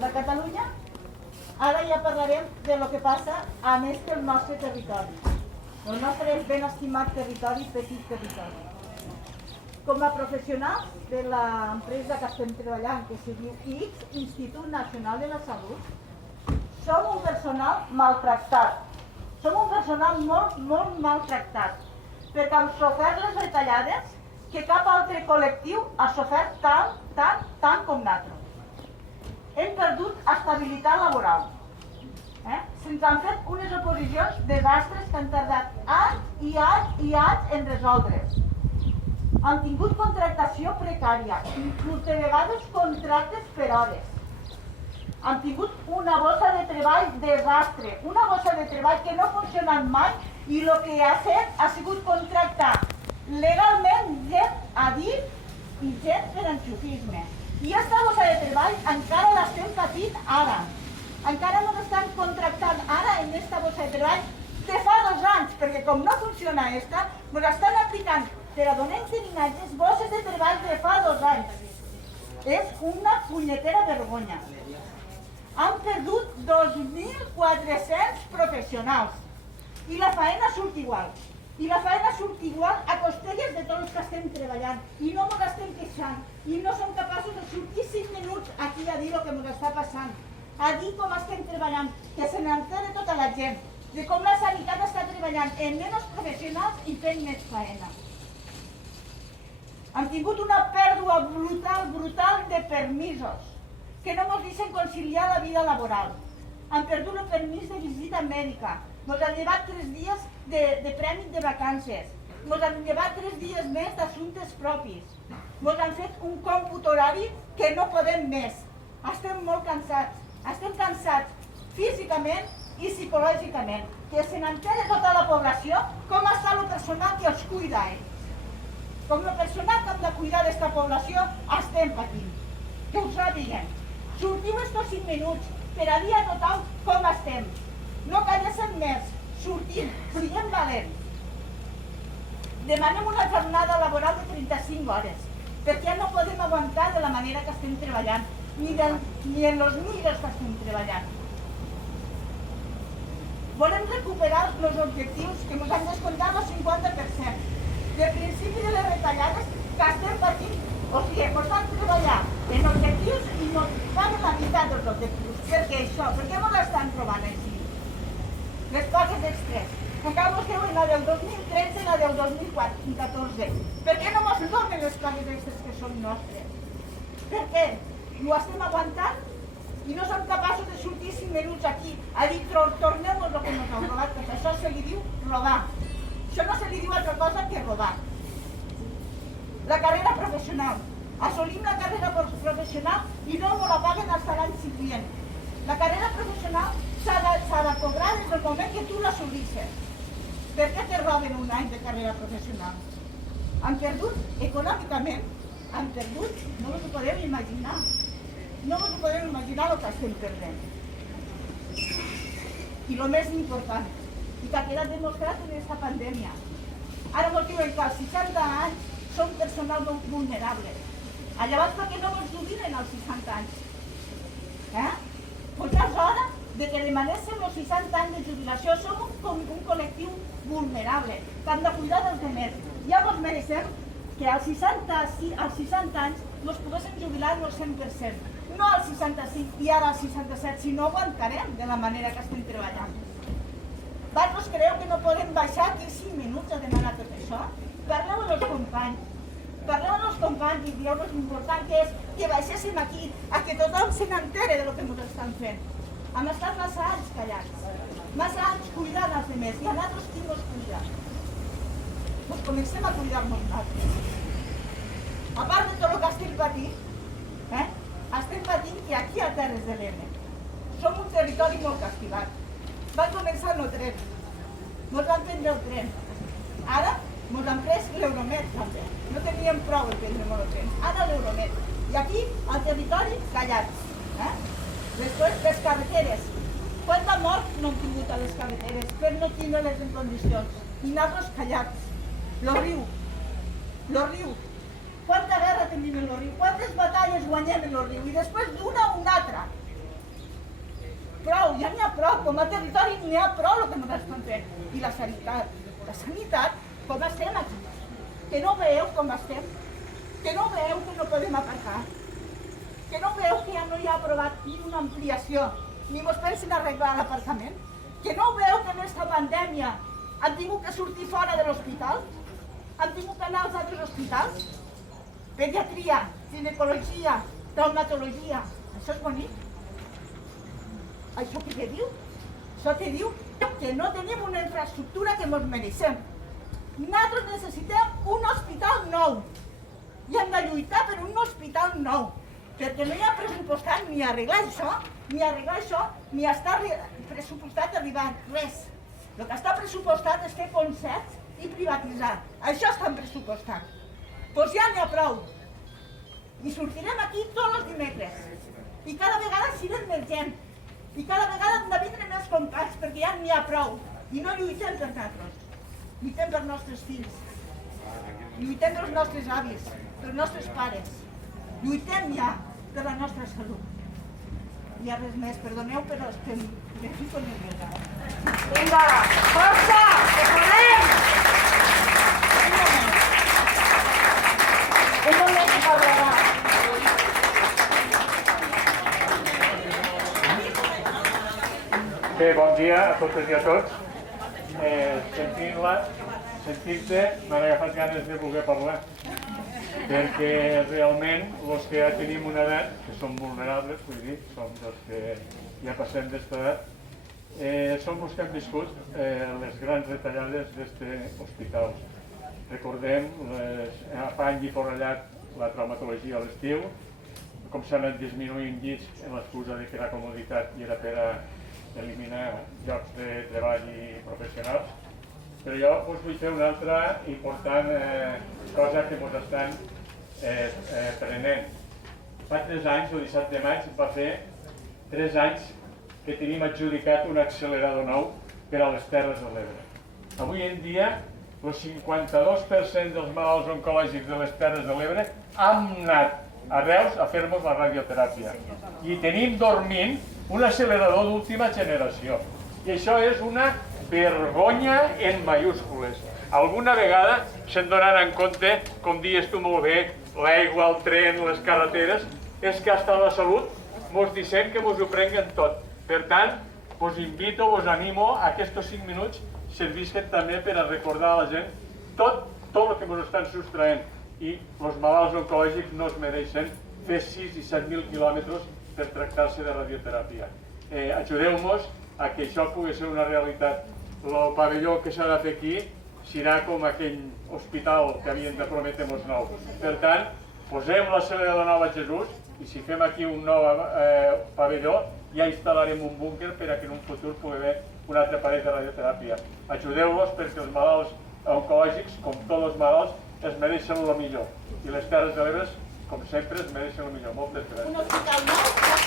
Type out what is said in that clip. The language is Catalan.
de Catalunya. Ara ja parlarem de lo que passa a més que el nostre territori. El nostre és ben estimat territori, petit territori. Com a professionals de l'empresa que estem treballant, que se diu ICS, Institut Nacional de la Salut, som un personal maltractat. Som un personal molt maltractat, perquè hem sofert les retallades que cap altre col·lectiu ha sofert tant com nosaltres. Hem perdut estabilitat laboral. Se'ns han fet unes oposicions desastres que han tardat anys i anys en resoldre's. Han tingut contractació precària, inclús de vegades contractes per hores. Han tingut una bossa de treball desastre, una bossa de treball que no ha funcionat mai i el que ha fet ha sigut contractar legalment gent a dit i gent per enxufisme. I aquesta bossa de treball encara l'estem patint ara. Encara no l'estan contractant ara en aquesta bossa de treball de fa 2 anys, perquè com no funciona aquesta, ens estan aplicant per a donar interinatges bosses de treball de fa 2 anys. És una punyetera vergonya. Han perdut 2.400 professionals i la faena surt igual. I la feina surt igual a costelles de tots els que estem treballant i no ens estem queixant i no som capaços de sortir 5 minuts aquí a dir el que ens està passant, a dir com estem treballant, que se n'entera tota la gent, de com la sanitat està treballant en menys professionals i fent més feina. Hem tingut una pèrdua brutal de permisos que no ens deixen conciliar la vida laboral. Hem perdut el permís de visita mèdica, ens han llevat 3 dies de prèmit de vacances, ens han llevat 3 dies més d'assumptes propis, ens han fet un còmput horari que no podem més. Estem molt cansats físicament i psicològicament, que se n'entera tota la població com està el personal que els cuida ells. Com el personal que hem de cuidar d'aquesta població estem patint, que ho sàpiguen. Sortiu estos 5 minuts per a dir a tothom com estem. No calléssim més, sortim, siguem valents. Demanem una jornada laboral de 35 hores, perquè no podem aguantar de la manera que estem treballant, ni en els nivells que estem treballant. Volem recuperar els objectius que ens han descomptat el 50%. De principi de les retallades que estem patint, o sigui, ens fan treballar en objectius i ens paguen la meitat dels objectius. Per què això? Per què ens l'estan robant així? Les pagues extres. Encara ens deuen la del 2013 i la del 2014. Per què no ens donen les pagues extres que són nostres? Per què? Ho estem aguantant i no som capaços de sortir 5 minuts aquí a dir tornem-nos el que ens han robat, perquè això se li diu robar. Això no se li diu altra cosa que robar. La carrera professional. Assolim la carrera professional i no ens la paguen hasta l'any següent. La carrera professional s'ha de cobrar des del moment que tu l'assolisses. Per què te roben un any de carrera professional? Han perdut econòmicament, han perdut, no us ho podeu imaginar. No us ho podeu imaginar el que estem perdent. I el més important, i que ha quedat demostrat en aquesta pandèmia. Ara ens diuen que als 60 anys som personal vulnerable. Llavors, per què no ens jubilen als 60 anys? Doncs ja és hora que demanéssim els 60 anys de jubilació. Som un col·lectiu vulnerable, que hem de cuidar dels altres. Ja ens mereixem que als 60 anys ens poguéssim jubilar al 100%. No als 65 i ara als 67, si no aguantarem de la manera que estem treballant. Vosaltres creu que no podem baixar aquí 5 minuts a demanar tot això? Parleu amb els companys. Parleu amb els companys i dieu-nos l'important que és que baixéssim aquí, a que tothom se n'entere de lo que ens estan fent. Hem estat massa anys callats, massa anys cuidant els altres, i a nosaltres qui ens cuida? Doncs comencem a cuidar-nos nosaltres. A part de tot el que estem patint, estem patint que aquí a Terres de l'Ebre som un territori molt castigat. Va començar el tren, ens van prendre el tren. Ara ens han pres l'Euromed també. No teníem prou de prendre el tren. Ara l'Euromed. I aquí, al territori, callats. Després, les carreteres. Quanta mort no hem tingut a les carreteres per no tindre-les en condicions? I nosaltres callats. Lo riu. Quanta guerra tenim en el riu? Quantes batalles guanyem en el riu? I després d'una a una altra. com a territori n'hi ha prou el que ens estan fent. I la sanitat, com estem aquí? Que no veieu com estem? Que no veieu que no podem aparcar? Que no veieu que ja no hi ha aprovat ni una ampliació, ni mos pensen arreglar l'aparcament? Que no veieu que en aquesta pandèmia han tingut que sortir fora de l'hospital? Han tingut que anar als altres hospitals? Pediatria, ginecologia, traumatologia, això és bonic? Això què diu? Això què diu? Que no tenim una infraestructura que ens mereixem. Nosaltres necessitem un hospital nou i hem de lluitar per un hospital nou, perquè no hi ha pressupostat ni arreglar això, ni està pressupostat arribar res. El que està pressupostat és fer concerts i privatitzar. Això està pressupostat. Doncs ja n'hi ha prou. I sortirem aquí tots els dimecres. I cada vegada serem més gent. I cada vegada hem de vindre més companys, perquè ja n'hi ha prou. I no lluitem per nosaltres. Lluitem pels nostres fills. Lluitem pels nostres avis, pels nostres pares. Lluitem ja per la nostra salut. Hi ha res més, perdoneu, però és que me fico nerviosa. Vinga, força, que podem! Un moment que parlarà. Bé, bon dia a totes i a tots. Sentint-te, m'han agafat ganes de voler parlar, perquè realment els que ja tenim una edat, que som vulnerables, vull dir, som els que ja passem d'esta edat, som els que han viscut les grans retallades d'aquest hospital. Recordem, fa any i forrellat la traumatologia a l'estiu, com s'han anat disminuint llits en l'excusa que la comoditat i era per a eliminar llocs de treball i professionals. Però jo us vull fer una altra important cosa que ens estan prenent. Fa 3 anys, el 17 de maig, va fer 3 anys que tenim adjudicat un accelerador nou per a les Terres de l'Ebre. Avui en dia, el 52% dels malalts oncològics de les Terres de l'Ebre han anat a Reus a fer-nos la radioteràpia. I tenim dormint un accelerador d'última generació. I això és una vergonya en mayúscules. Alguna vegada se'n donaran compte, com dius tu molt bé, l'aigua, el tren, les carreteres, és que hasta la salut mos dicen que mos ho prenguen tot. Per tant, vos invito, vos animo a aquests 5 minuts servisquen també per a recordar a la gent tot el que mos estan sostraent. I els malalts oncològics no es mereixen fer 6 i 7.000 quilòmetres per tractar-se de radioteràpia. Ajudeu-nos a que això pugui ser una realitat. El pavelló que s'ha de fer aquí serà com aquell hospital que havien de prometre els nous. Per tant, posem l'accelerador nou a Jesús i si fem aquí un nou pavelló ja instal·larem un búnquer per a que en un futur pugui haver un altre parell de radioteràpia. Ajudeu-los perquè els malalts oncològics, com tots els malalts, es mereixen el millor. I les Terres de l'Ebre, com sempre, es mereixen el millor. Moltes gràcies. Un hospital nou.